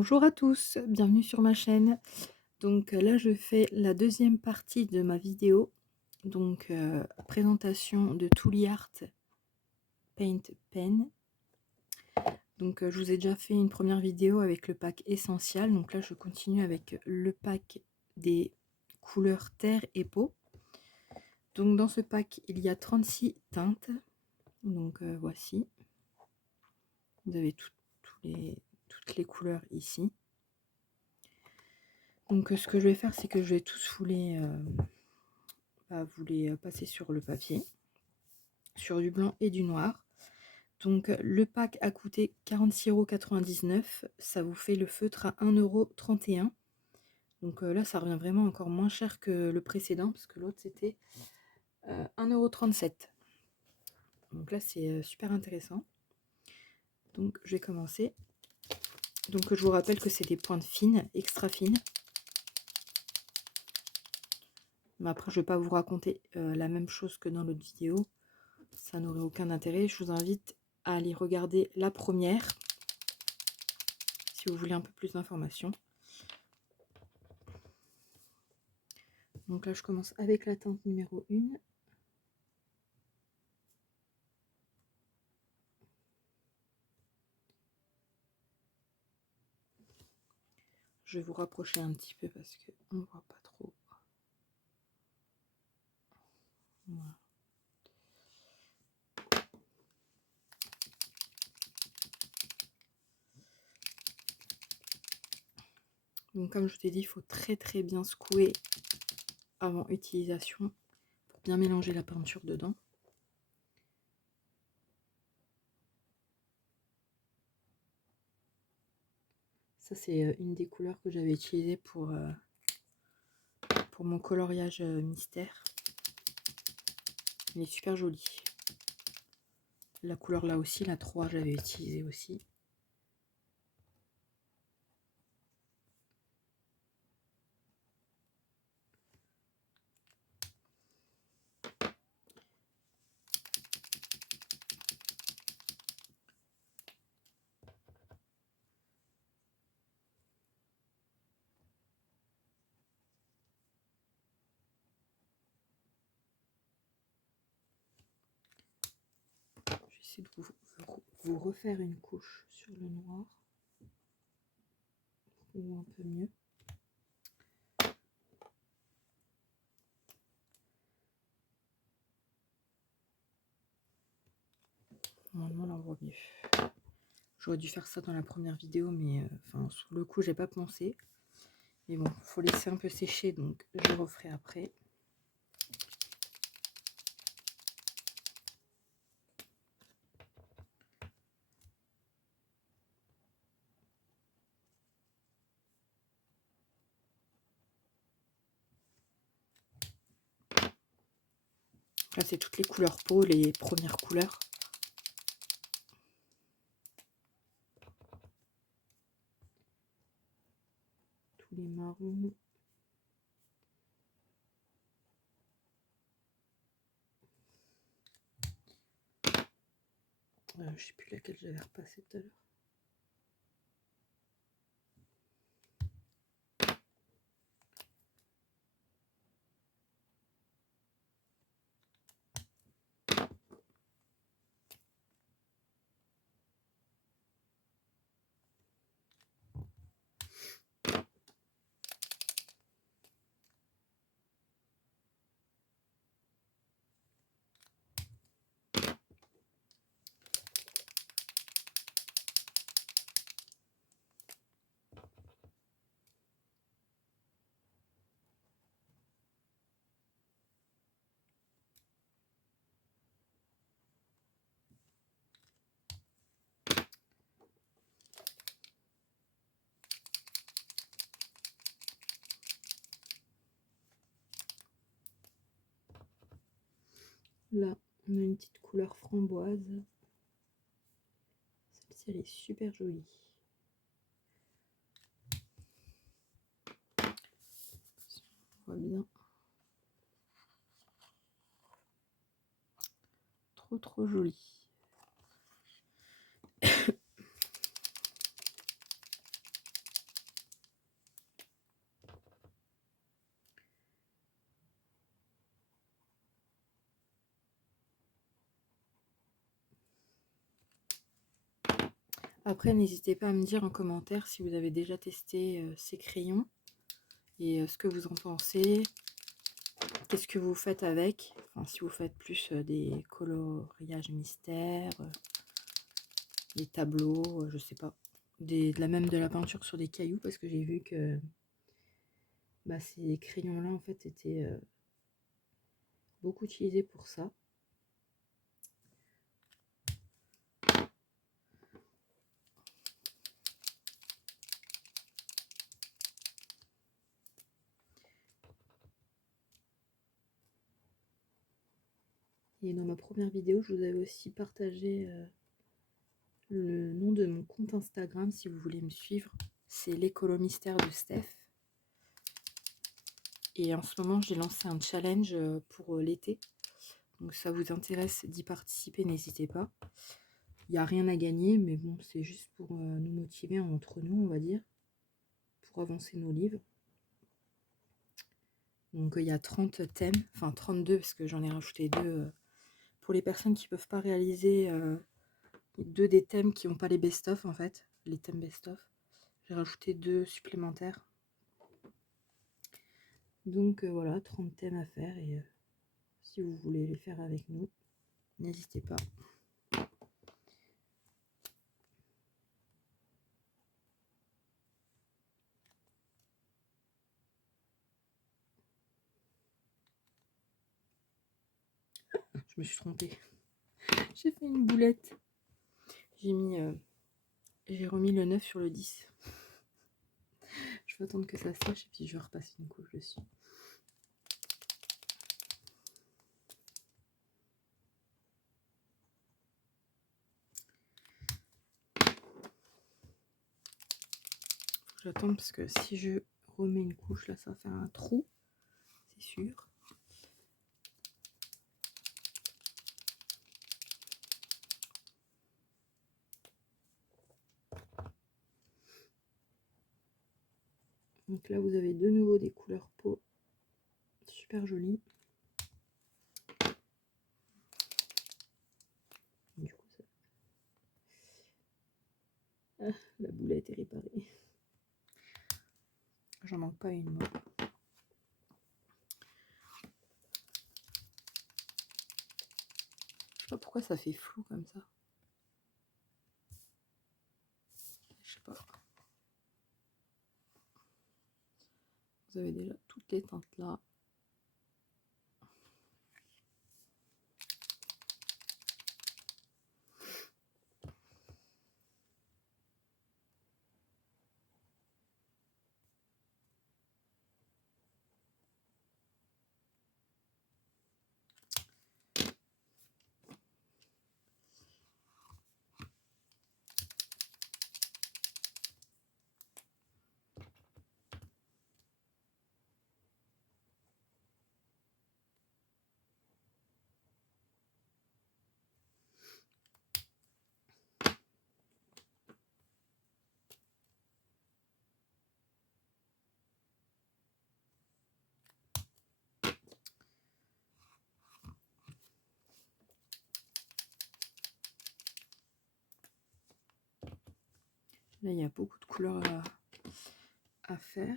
Bonjour à tous, bienvenue sur ma chaîne. Donc là, je fais la deuxième partie de ma vidéo. Donc présentation de Tooly Art Paint Pen. Donc je vous ai déjà fait une première vidéo avec le pack essentiel. Donc là, je continue avec le pack des couleurs terre et peau. Donc dans ce pack, il y a 36 teintes. Donc voici. Vous avez toutes les couleurs ici. Donc ce que je vais faire, c'est que je vais tous vous les passer sur le papier, sur du blanc et du noir. Donc le pack a coûté 46,99 €, ça vous fait le feutre à 1,31 €. Donc là, ça revient vraiment encore moins cher que le précédent, parce que l'autre c'était 1,37 €. Donc là, c'est super intéressant. Donc je vais commencer. Donc je vous rappelle que c'est des pointes fines, extra fines. Mais après, je ne vais pas vous raconter la même chose que dans l'autre vidéo. Ça n'aurait aucun intérêt. Je vous invite à aller regarder la première si vous voulez un peu plus d'informations. Donc là, je commence avec la teinte numéro 1. Je vais vous rapprocher un petit peu parce qu'on ne voit pas trop. Voilà. Donc comme je t'ai dit, il faut très bien secouer avant utilisation pour bien mélanger la peinture dedans. Ça, c'est une des couleurs que j'avais utilisées pour mon coloriage mystère. Il est super joli. La couleur là aussi, la 3, j'avais utilisé aussi. J'essaie de vous refaire une couche sur le noir. Ou un peu mieux. Normalement, là, on voit mieux. J'aurais dû faire ça dans la première vidéo, mais enfin, sur le coup, j'ai pas pensé. Mais bon, faut laisser un peu sécher, donc je referai après. Là, c'est toutes les couleurs peau, les premières couleurs. Tous les marrons. Je sais plus laquelle j'avais repassé tout à l'heure. Là, on a une petite couleur framboise. Celle-ci, elle est super jolie. On voit bien. Trop jolie. Après, n'hésitez pas à me dire en commentaire si vous avez déjà testé ces crayons et ce que vous en pensez. Qu'est-ce que vous faites avec? Enfin, si vous faites plus des coloriages mystères, des tableaux, je sais pas. Même de la peinture sur des cailloux, parce que j'ai vu que ces crayons-là, en fait, étaient beaucoup utilisés pour ça. Et dans ma première vidéo, je vous avais aussi partagé le nom de mon compte Instagram si vous voulez me suivre. C'est l'écolo mystère de Steph. Et en ce moment, j'ai lancé un challenge pour l'été. Donc ça vous intéresse d'y participer, n'hésitez pas. Il n'y a rien à gagner, mais bon, c'est juste pour nous motiver entre nous, on va dire, pour avancer nos livres. Donc il y a 30 thèmes, enfin 32 parce que j'en ai rajouté 2 pour les personnes qui ne peuvent pas réaliser 2 des thèmes qui n'ont pas les best-of en fait, les thèmes best-of. J'ai rajouté 2 supplémentaires. Donc voilà, 30 thèmes à faire et si vous voulez les faire avec nous, n'hésitez pas. Je me suis trompée. J'ai fait une boulette. J'ai remis le 9 sur le 10. Je vais attendre que ça sèche et puis je vais repasser une couche dessus. J'attends parce que si je remets une couche là, ça va faire un trou, c'est sûr. Donc là, vous avez de nouveau des couleurs peau super jolies. Du coup, ça... Ah, la boulette est réparée. J'en manque pas une, moi. Je sais pas pourquoi ça fait flou comme ça. Je sais pas. Vous avez déjà toutes les teintes là. Là, il y a beaucoup de couleurs à faire.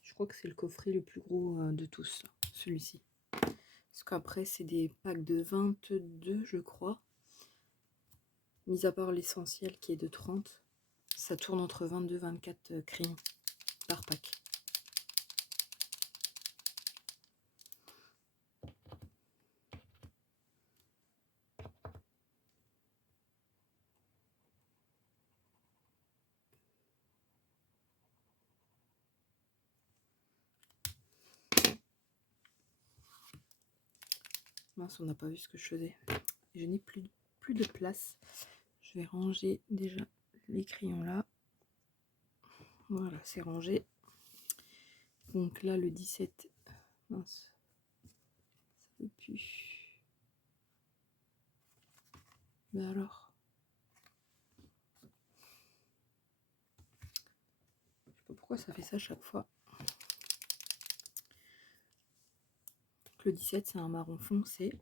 Je crois que c'est le coffret le plus gros de tous, celui-ci. Parce qu'après, c'est des packs de 22, je crois. Mis à part l'essentiel qui est de 30. Ça tourne entre 22 et 24 crayons par pack. Mince, on n'a pas vu ce que je faisais. Je n'ai plus de place. Je vais ranger déjà les crayons là. Voilà, c'est rangé. Donc là, le 17, mince, ça veut plus. Mais alors, je sais pas pourquoi ça fait ça chaque fois. Donc le 17, c'est un marron foncé.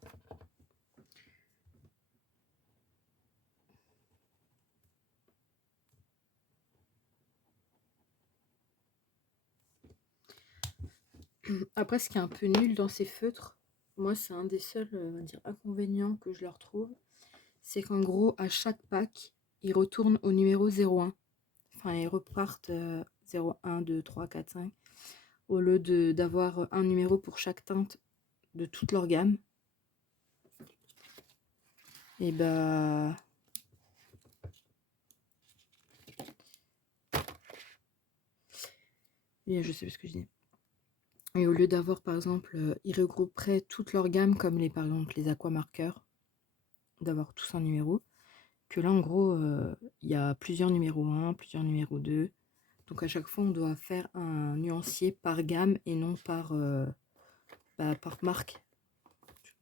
Après, ce qui est un peu nul dans ces feutres, moi, c'est un des seuls, on va dire, inconvénients que je leur trouve, c'est qu'en gros, à chaque pack, ils retournent au numéro 01. Enfin, ils repartent 0, 1, 2, 3, 4, 5. Au lieu d'avoir un numéro pour chaque teinte de toute leur gamme. Et bah... Et je sais pas ce que je dis. Et au lieu d'avoir, par exemple, ils regrouperaient toute leur gamme, comme par exemple les aquamarqueurs, d'avoir tous un numéro. Que là, en gros, il y a plusieurs numéros 1, plusieurs numéros 2. Donc à chaque fois, on doit faire un nuancier par gamme et non par marque.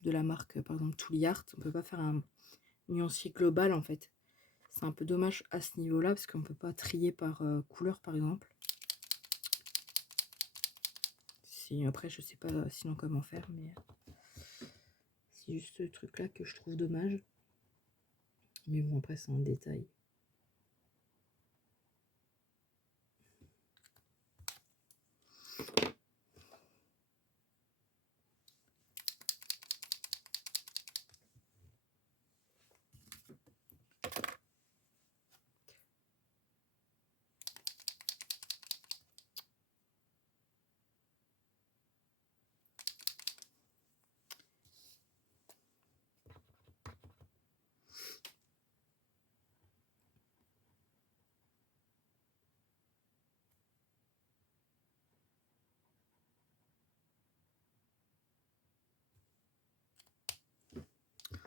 De la marque, par exemple, Touliart. On peut pas faire un nuancier global, en fait. C'est un peu dommage à ce niveau-là, parce qu'on peut pas trier par couleur, par exemple. Après, je sais pas sinon comment faire, mais c'est juste ce truc-là que je trouve dommage. Mais bon, après, c'est un détail.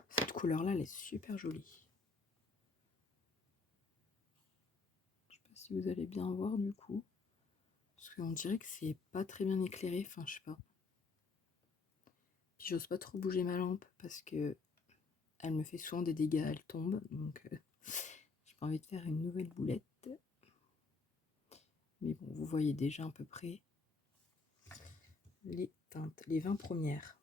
Cette couleur-là, elle est super jolie. Je sais pas si vous allez bien voir du coup. Parce qu'on dirait que c'est pas très bien éclairé. Enfin, je sais pas. Puis j'ose pas trop bouger ma lampe parce que elle me fait souvent des dégâts, elle tombe. Donc j'ai pas envie de faire une nouvelle boulette. Mais bon, vous voyez déjà à peu près les teintes, les 20 premières.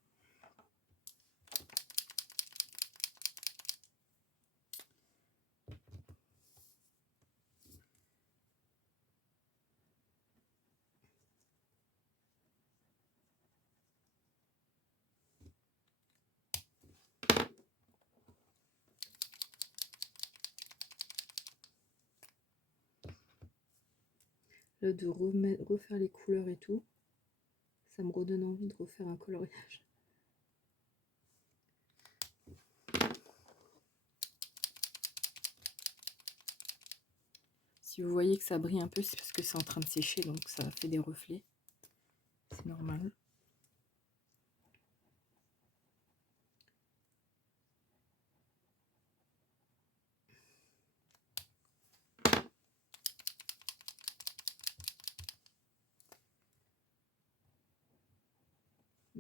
Là, de refaire les couleurs et tout, ça me redonne envie de refaire un coloriage. Si vous voyez que ça brille un peu, c'est parce que c'est en train de sécher, donc ça fait des reflets. C'est normal.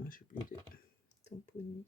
J'ai oublié de tamponner.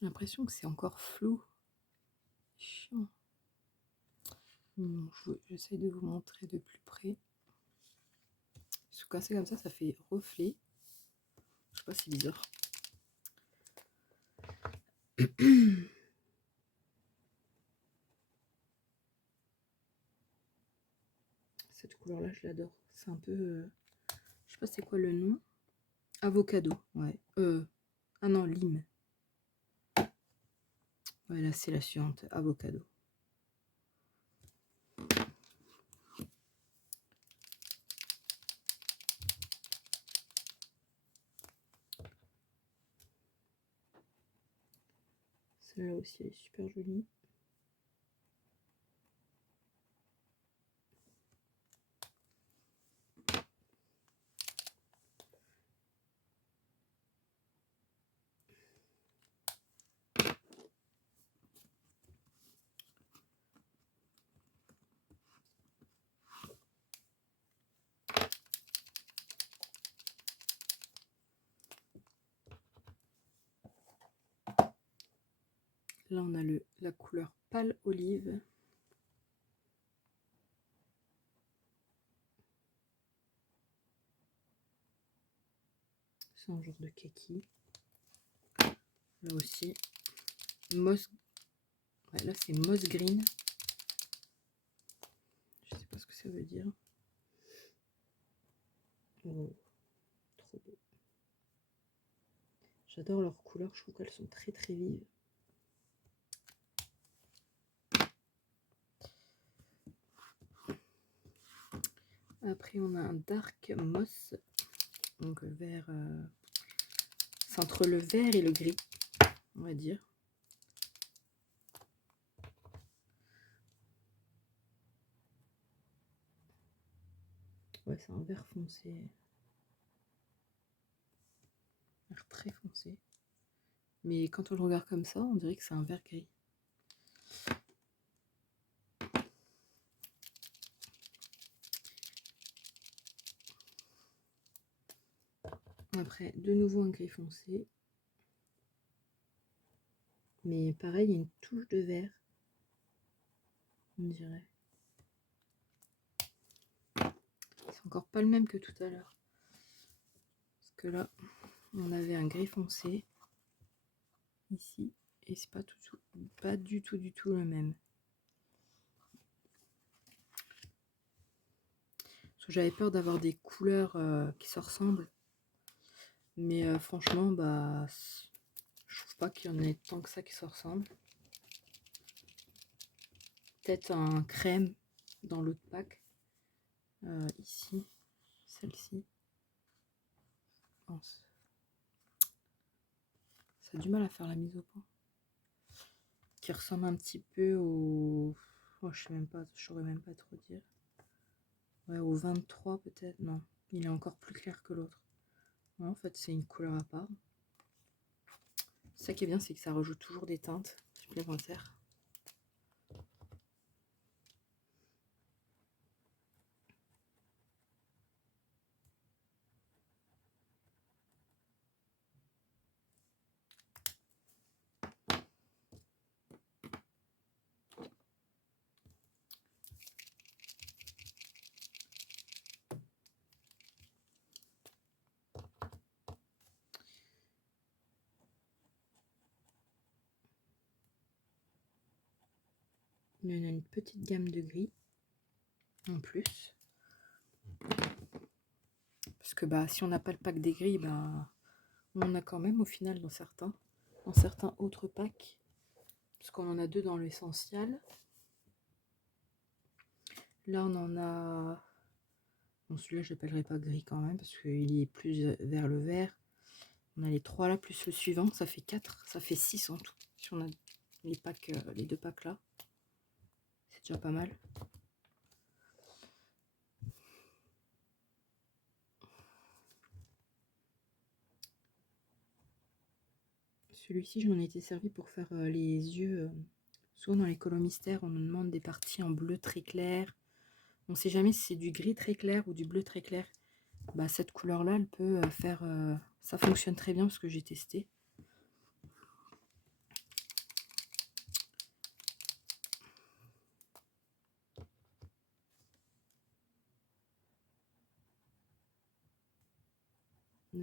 J'ai l'impression que c'est encore flou. Chiant. J'essaie de vous montrer de plus près. Parce que quand c'est comme ça fait reflet. Je sais pas, c'est bizarre. Cette couleur-là, je l'adore. C'est un peu... je sais pas c'est quoi le nom. Avocado, ouais. Ah non, lime. Ouais, là, c'est la suivante. Avocado. Celle-là aussi, elle est super jolie. Là, on a la couleur pâle olive. C'est un genre de kaki. Là aussi, moss. Ouais, là, c'est moss green. Je sais pas ce que ça veut dire. Oh, trop beau. J'adore leurs couleurs, je trouve qu'elles sont très très vives. Après, on a un dark moss, donc vert. C'est entre le vert et le gris, on va dire. Ouais, c'est un vert foncé. Vert très foncé. Mais quand on le regarde comme ça, on dirait que c'est un vert gris. Après, de nouveau un gris foncé. Mais pareil, il y a une touche de vert, on dirait. C'est encore pas le même que tout à l'heure. Parce que là, on avait un gris foncé ici. Et c'est pas du tout le même. Parce que j'avais peur d'avoir des couleurs qui se ressemblent. Mais franchement, bah, je trouve pas qu'il y en ait tant que ça qui se ressemblent. Peut-être un crème dans l'autre pack. Ici, celle-ci. Ça a du mal à faire la mise au point. Qui ressemble un petit peu au... Oh, je sais même pas, je saurais même pas trop dire. Ouais, au 23 peut-être. Non, il est encore plus clair que l'autre. En fait, c'est une couleur à part. Ça qui est bien, c'est que ça rajoute toujours des teintes supplémentaires. Il y en a une petite gamme de gris en plus. Parce que bah, si on n'a pas le pack des gris, bah, on en a quand même au final dans certains autres packs. Parce qu'on en a deux dans l'essentiel. Là, on en a... Bon, celui-là, je l'appellerai pas gris quand même, parce qu'il est plus vers le vert. On a les trois là, plus le suivant, ça fait 4, ça fait 6 en tout. Si on a les packs, les deux packs là, c'est déjà pas mal. Celui-ci, je m'en étais servi pour faire les yeux. Souvent dans les colos mystères, on nous demande des parties en bleu très clair. On ne sait jamais si c'est du gris très clair ou du bleu très clair. Bah, cette couleur-là, elle peut faire... ça fonctionne très bien parce que j'ai testé.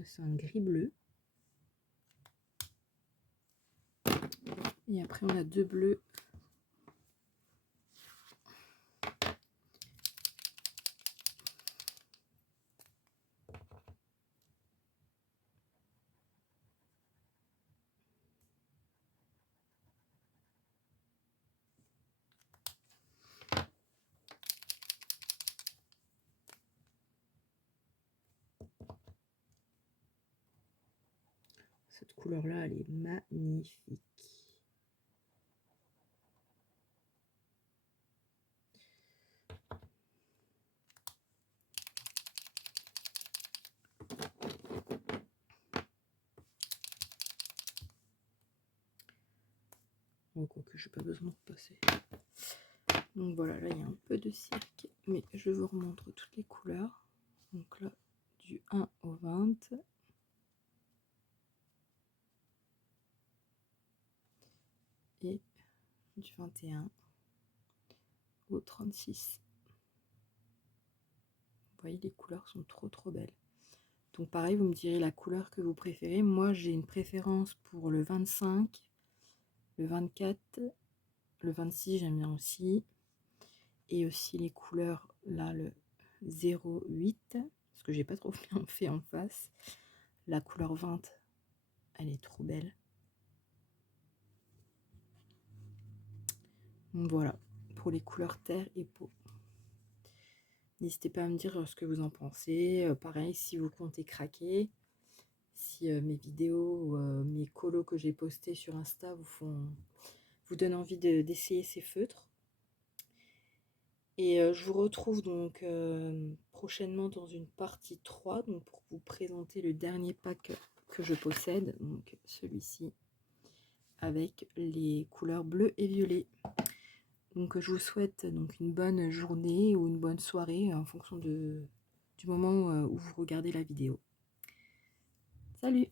C'est un gris bleu. Et après, on a deux bleus. Cette couleur-là, elle est magnifique. Oh, quoique j'ai pas besoin de repasser. Donc voilà, là il y a un peu de cirque, mais je vous remontre toutes les couleurs. Donc là, du 1 au 20. Et du 21 au 36. Vous voyez, les couleurs sont trop belles. Donc pareil, vous me direz la couleur que vous préférez. Moi, j'ai une préférence pour le 25, le 24, le 26, j'aime bien aussi. Et aussi les couleurs, là, le 08, parce que j'ai pas trop bien fait en face. La couleur 20, elle est trop belle. Donc voilà, pour les couleurs terre et peau. N'hésitez pas à me dire ce que vous en pensez. Pareil, si vous comptez craquer, si mes vidéos ou mes colos que j'ai postés sur Insta vous donnent envie d'essayer ces feutres. Et je vous retrouve donc prochainement dans une partie 3, donc pour vous présenter le dernier pack que je possède, donc celui-ci, avec les couleurs bleu et violet. Donc je vous souhaite donc une bonne journée ou une bonne soirée en fonction du moment où vous regardez la vidéo. Salut!